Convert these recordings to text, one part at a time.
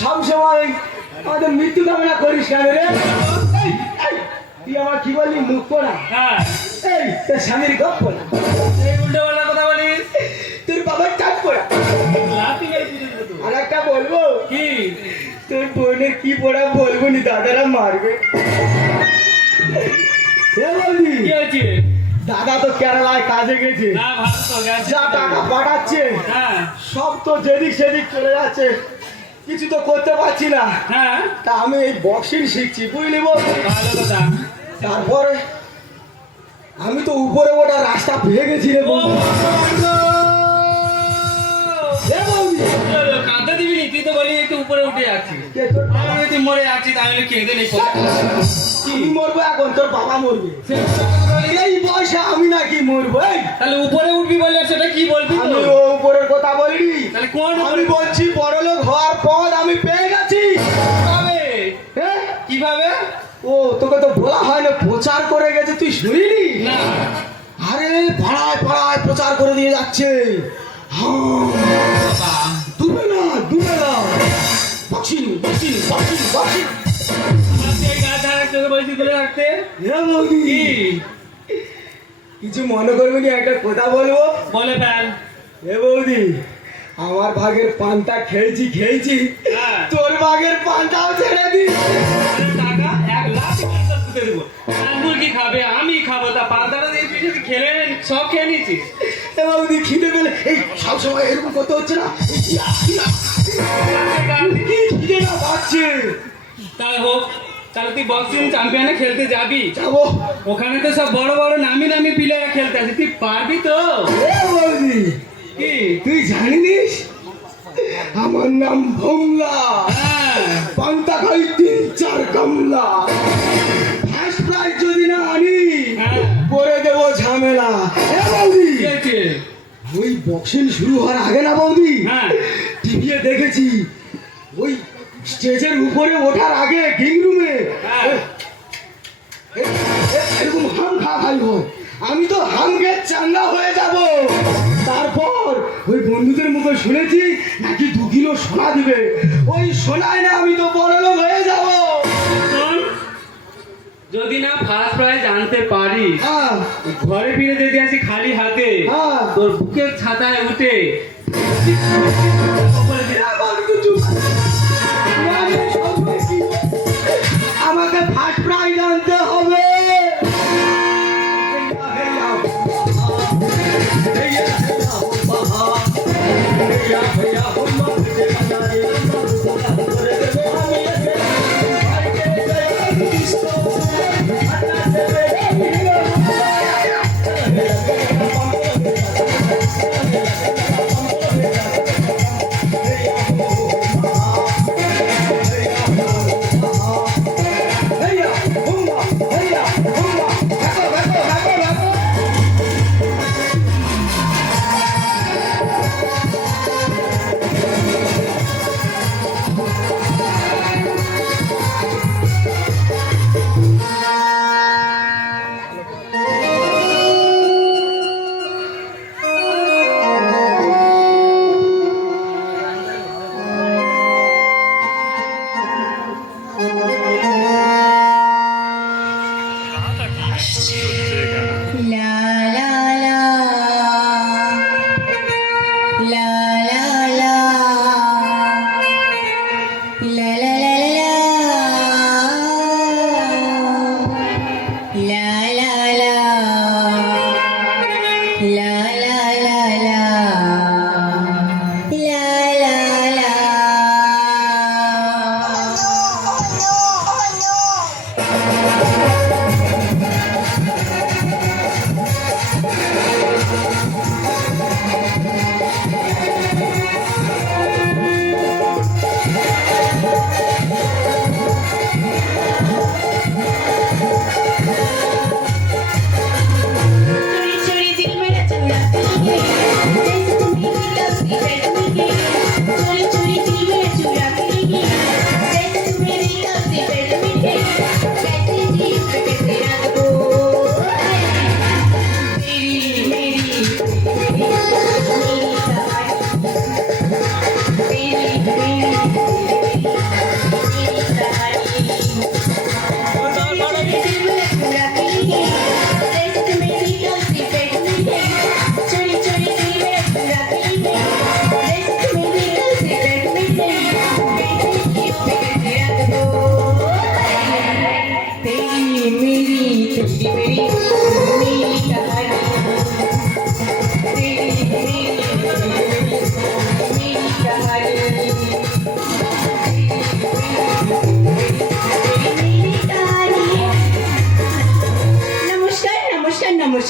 তা সব সময় আমাদের মৃত্যু কামনা করিস কেন রে? তুই আমার কি বললি মুখ পড়া? হ্যাঁ। এই তোর স্বামীর গপ পড়া। উল্টো পাল্টা কথা বলিস? তোর বাবার টাক পড়া। আর একটা বলব? কি? তোর বোনের কি পড়া বলব নি দাদারা মারবে। কি হয়েছে? দাদা তো কেরালায় কাজে গেছে। যা টাকা পাঠাচ্ছে হ্যাঁ। সব তো যেদিক সেদিক চলে যাচ্ছে। কিছু তো করতে পারছি না। হ্যাঁ। তা আমি এই বক্সিং শিখছি বুঝলি ভালো কথা। তারপরে আমি তো উপরে ওটা রাস্তা পেয়ে গেছি রে ও বন্ধু। এ বৌদি, কাঁদতে দিবি নি? তুই তো বলি একটু উপরে উঠে তুই মরে কেঁদে নেই মরবো এখন তোর বাবা মরবে। এই বয়সে আমি নাকি মরবো তাহলে উপরে উঠবি বলে সেটা কি বলবি আমি ও উপরের কথা বলিনি। তাহলে কোন আমি বলছি বড়লোক হওয়ার পর আমি পেয়ে গেছি। কীভাবে? হ্যাঁ কীভাবে? ও তোকে তো বলা হয় না প্রচার করে গেছে তুই শুনিনি না। আরে পাড়ায় পাড়ায় প্রচার করে দিয়ে যাচ্ছে। হ্যাঁ। ডুবে না ডুবে না। বক্সিং বক্সিং বক্সিং বক্সিং কিছু মনে করবি একটা কথা বলব? বলে ফেল। হে বৌদি। আমার ভাগের পান্তা খেয়েছি খেয়েছি। হ্যাঁ। তোর ভাগের পান্তাও ছেড়ে দি। মুরগি খাবে? আমি খাব। তা পাতাটা দিয়ে তুই যদি খেলে সব খেয়ে নিয়েছিস। বৌদি খিদে পেলে এই সবসময় এরকম করতে হচ্ছে না। কি খিদে না পাচ্ছে? তাহলে হোক তাহলে তুই বক্সিং চ্যাম্পিয়নে খেলতে যাবি। যাব। ওখানে তো সব বড় বড় নামি নামি প্লেয়ার খেলতে আছে তুই পারবি তো? কি তুই জানিস? আমার নাম ভোমলা। হ্যাঁ। পান্তা খাই তিন চার গামলা। ফার্স্ট প্রাইজ যদি না আনি হ্যাঁ। করে দেবো ঝামেলা। বৌদি ওই বক্সিং শুরু হওয়ার আগে না বৌদি? হ্যাঁ। টিভিতে দেখেছি। ওই স্টেজের উপরে ওঠার আগে কিং রুমে হ্যাঁ। এরকম হাম খা খাই হয়। আমি তো হামকে চাঙ্গা হয়ে যাব। তারপর ওই বন্ধুদের মুখে শুনেছি নাকি দু কিলো সোনা দিবে। ওই সোনায় না আমি তো বড়লোক হয়ে যাব। যদি না ফার্স্ট প্রাইজ আনতে পারি হ্যাঁ। ঘরে ফিরে যদি আসি খালি হাতে হ্যাঁ। তোর বুকের ছাতায় উঠে। হইয়া হইয়া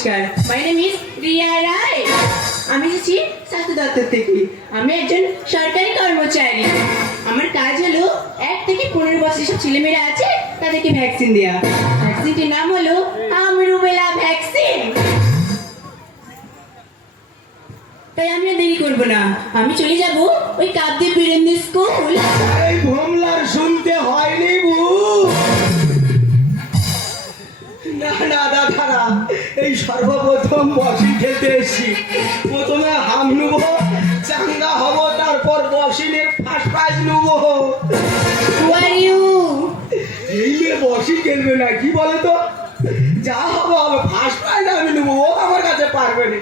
নমস্কার। My name is Riya Roy আমি এসেছি স্বাস্থ্য দপ্তর থেকে। আমি একজন সরকারি কর্মচারী। আমার কাজ হলো এক থেকে পনেরো বছর সব ছেলেমেয়েরা আছে, তাদেরকে ভ্যাকসিন দেওয়া। ভ্যাকসিনটির নাম হলো আমরুবেলা ভ্যাকসিন তাই আমি আর দেরি করব না। আমি চলে যাব ওই কাকদ্বীপ বীরেন্দ্র স্কুল। ভোমলার শুনতে এই সর্বপ্রথম বসি খেলতে এসছি। প্রথমে হাম নেব চাঙ্গা হব তারপর বসিনের ফার্স্ট প্রাইজ নেব এই নিয়ে বসি খেলবে না কি বলে তো যা হবে হবে ফার্স্ট প্রাইজ আমি নেব ও আমার কাছে পারবে না।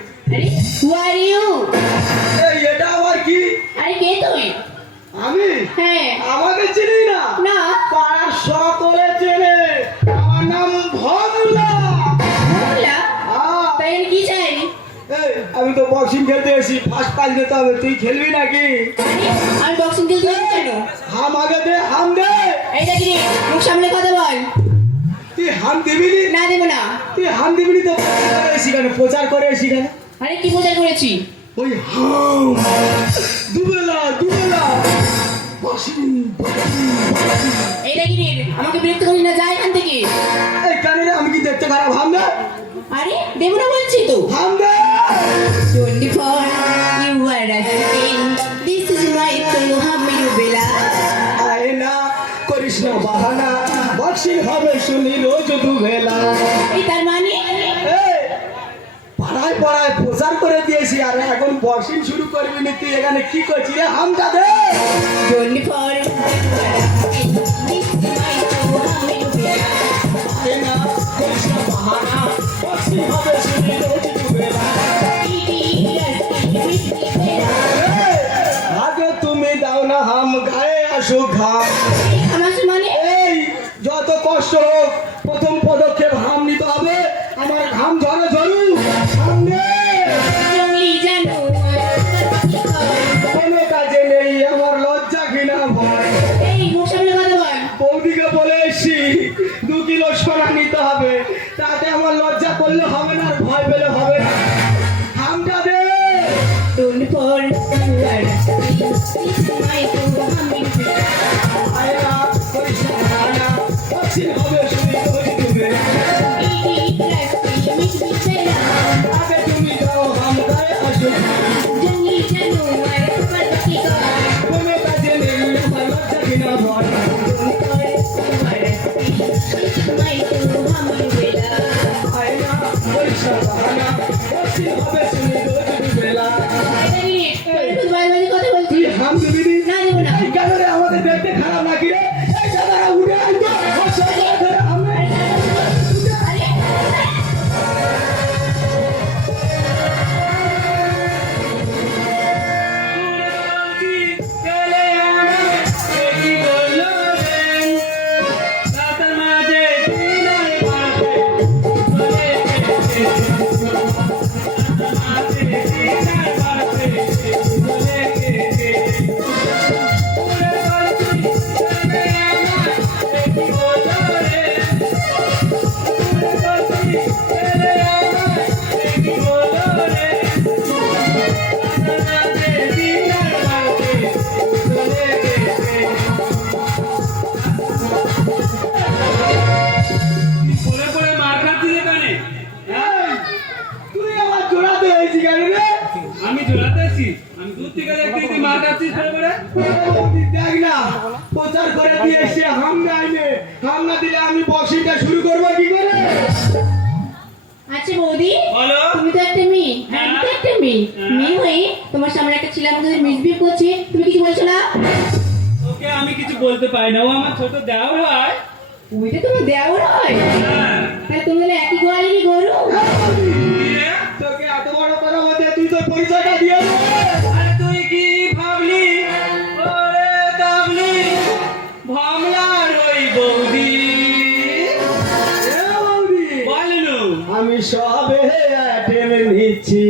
বক্সিং খেলতে এসেছি। ফার্স্ট প্রাইজ দিতে হবে। তুই খেলবি নাকি? আমি বক্সিং খেলতে কেন? হাম আগে দে হাম দে! এই দেখি রে মুখ সামনে কথা বল। তুই হাম দিবি নি? না দেবো না। তুই হাম দিবি তো? এসি কেন? প্রচার করে এসি কেন? আরে কি প্রচার করেছি? ওই হাম! দুবেলা দুবেলা! বক্সিং এই দেখি আমাকে বিরক্ত করিস না? যায় এখান থেকে। এই কেন আমি কি দেখতে খারাপ? হাম দে। আরে দেবো না বলছি তো। হাম দে। Twenty four you are rusting this is my to হামিরু বেলা আয় না করিস না বাহানা বক্সিং হবে শুনি রোজ দুবেলা এই মানে এই, করে দিয়েছি আর এখন বক্সিং শুরু করবি না তুই এখানে কি করছিস রে হামটা দে twenty four this is my আসো করব কি করে? আচ্ছা বৌদি বলো। তুমি তো একটা মেয়ে। হ্যাঁ। আমি তো একটা মেয়ে। হ্যাঁ। মেয়ে হয়ে তোমার সামনে একটা ছেলে আমাকে মিসবিহেভ করছে তুমি কিছু বলছো না? ওকে আমি কিছু বলতে পারি না। ও আমার ছোট দেওর হয়। ওইটা তোমার দেওর হয়। হ্যাঁ। তাহলে তুমি একই গোয়ালি গরু? নিচ্ছি।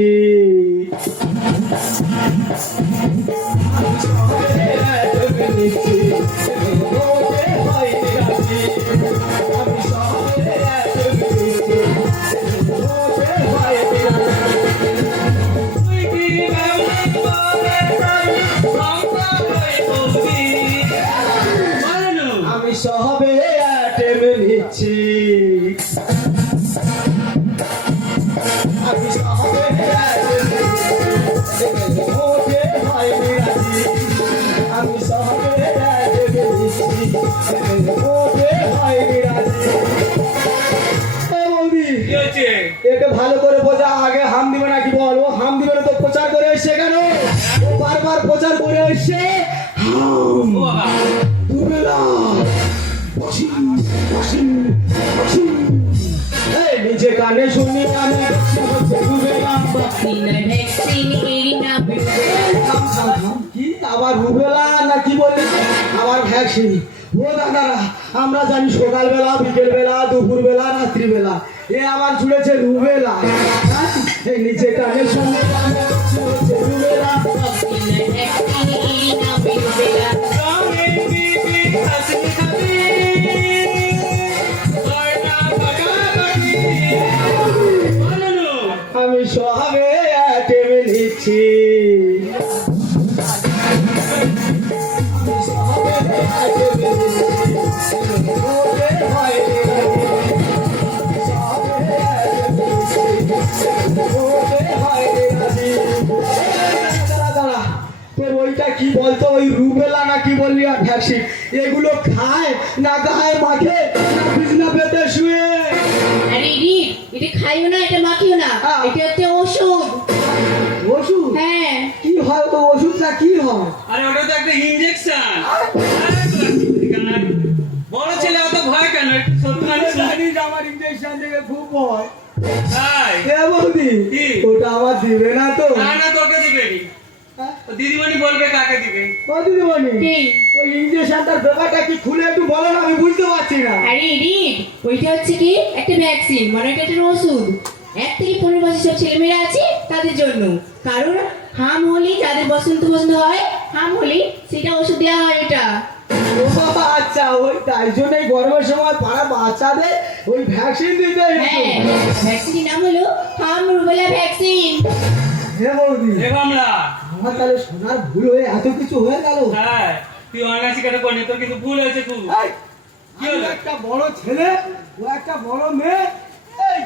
আগে হাম দিবে নাকি বল? ও হাম দিবে না তো প্রচার করে এসছে কেন? ও বারবার প্রচার করে এসছে। বাবা দুবেলা। বসিন বসিন বসিন এই, নিজে কানে শুনি আমি দুবেলা আবার রুবেলা আমরা জানি রাত্রিবেলা। এ আবার ছুড়েছে রুবেলা? এই নিচে কানে তোর ওইটা কি বলতো? ওই রুবেলা না কি বললি আর ভ্যাকসিন এগুলো খায় না গায়ে মাখে বিছনা পেতে শুয়ে? আরে রি এটা খাইও না এটা মাখিও না। হ্যাঁ। এটা হচ্ছে ওষুধ। ওষুধ? হ্যাঁ। কি হয় তো ওষুধটা কি হয়? আরে ওটা তো একটা ইঞ্জেকশন ওটা আমার দিবে না তো। না না তোকে দিবে? দিদিমণি বলবে কাকে দিবে। ও দিদিমণি? ওই ইঞ্জেকশনটার ব্যাপারটা কি খুলে একটু বলো না আমি বুঝতে পারছি না। আরে রি ওইটা হচ্ছে কি? একটা ভ্যাকসিন মানে এটা একটা ওষুধ। এক থেকে পনেরো বছর সব ছেলেমেয়েরা আছে তাদের জন্য। কারণ হাম হলে যাদের বসন্ত বসন্ত হয় হাম হলে সেটা ওষুধ দেওয়া হয় এটা আচ্ছা ওই তাই জন্যই গরমের সময় পাড়া বাচ্চাদের ওই ভ্যাকসিন দিতে হ্যাঁ ভ্যাকসিনের নাম হলো হাম রুবেলা ভ্যাকসিন হে বৌদি। এ আমরা আমার তাহলে সোনার ভুল হয়ে এত কিছু হয়ে গেল। হ্যাঁ তুই অনাসি কেন করনি তোর কিন্তু ভুল হয়েছে হলো? একটা বড় ছেলে ও একটা বড় মেয়ে। এই,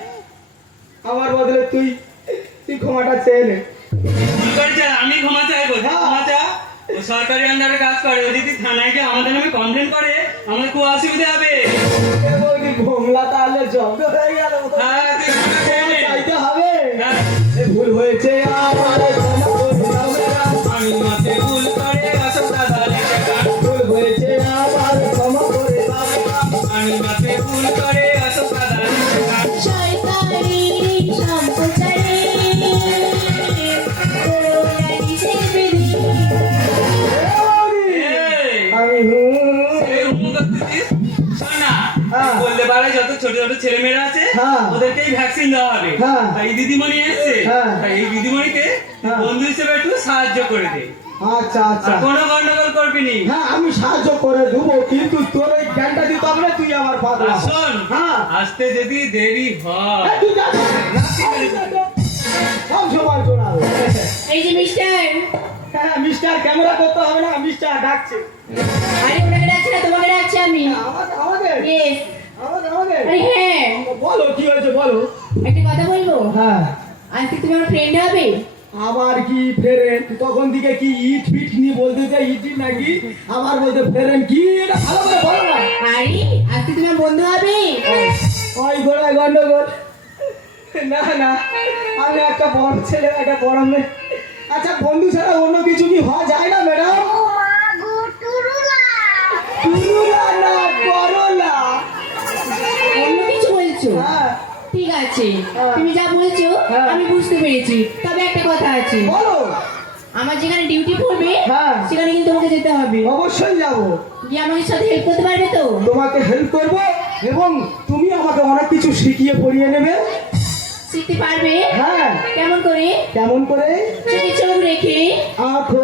আমার বদলে তুই তুই ক্ষমাটা চেয়ে নে। ভুল করেছে আমি ক্ষমা চাইব হ্যাঁ। ক্ষমা চা ও সরকারি আন্ডারে কাজ করে ও যদি থানায় গিয়ে আমাদের নামে কমপ্লেন করে আমাদের খুব অসুবিধা হবে। ভোমলা তাহলে জব্দ হয়ে গেল হ্যাঁ। হবে হ্যাঁ, ভুল হয়েছে। ছোট ছেলে মেয়েরা আছে হ্যাঁ। ওদেরকেই ভ্যাকসিন দেওয়া হবে। হ্যাঁ। তাই এই দিদিমণি এসছে। হ্যাঁ। তাই এই দিদিমণিকে। বন্ধু হিসেবে একটু সাহায্য করে দে। আচ্ছা আচ্ছা। কোনো গন্ডগোল করবি নি। হ্যাঁ আমি সাহায্য করে দেবো কিন্তু তোর ওই জ্ঞানটা দিতে হবে তুই আমার পাতলা শোন হ্যাঁ। আসতে যদি দেরি হয়। এই, যা। মিস্টার হ্যাঁ মিস্টার ক্যামেরা করতে হবে না মিস্টার ডাকছে। আরে ওনাকে ডাকছি না তোমাকে ডাকছি আমি. আমাদের আমাদের আরে হ্যাঁ। বলো কি হয়েছে বলো। একটা কথা বলব? হ্যাঁ। আজ থেকে তোমার ফ্রেন্ড হবে? আবার কি ফেরেন তখন দিকে কি ইট ফিট নিয়ে বলতে চাই? ইট নাকি? আবার বলতে ফেরেন কি? এটা ভালো করে বলো না। আরে আজ তোমার বন্ধু হবে? ওই গন্ডগোল। না না। আমি একটা বড় ছেলে একটা বড় মেয়ে আচ্ছা বন্ধু ছাড়া অন্য কিছু কি হওয়া যায় না ম্যাডাম তুরুলা না করলা অন্য কিছু বলছো হ্যাঁ ঠিক আছে হ্যাঁ। তুমি যা বলছো হ্যাঁ। আমি বুঝতে পেরেছি তবে একটা কথা আছে। বলো। আমার যেখানে ডিউটি পড়বে হ্যাঁ। সেখানে কিন্তু তোমাকে যেতে হবে। অবশ্যই যাব। গিয়ে আমাকে সাথে হেল্প করতে পারবে তো? তোমাকে হেল্প করব এবং তুমি আমাকে অনেক কিছু শিখিয়ে পড়িয়ে নেবে। শিখতে পারবে? হ্যাঁ। কেমন করে? কেমন করে? চোখ রেখে। আঁখো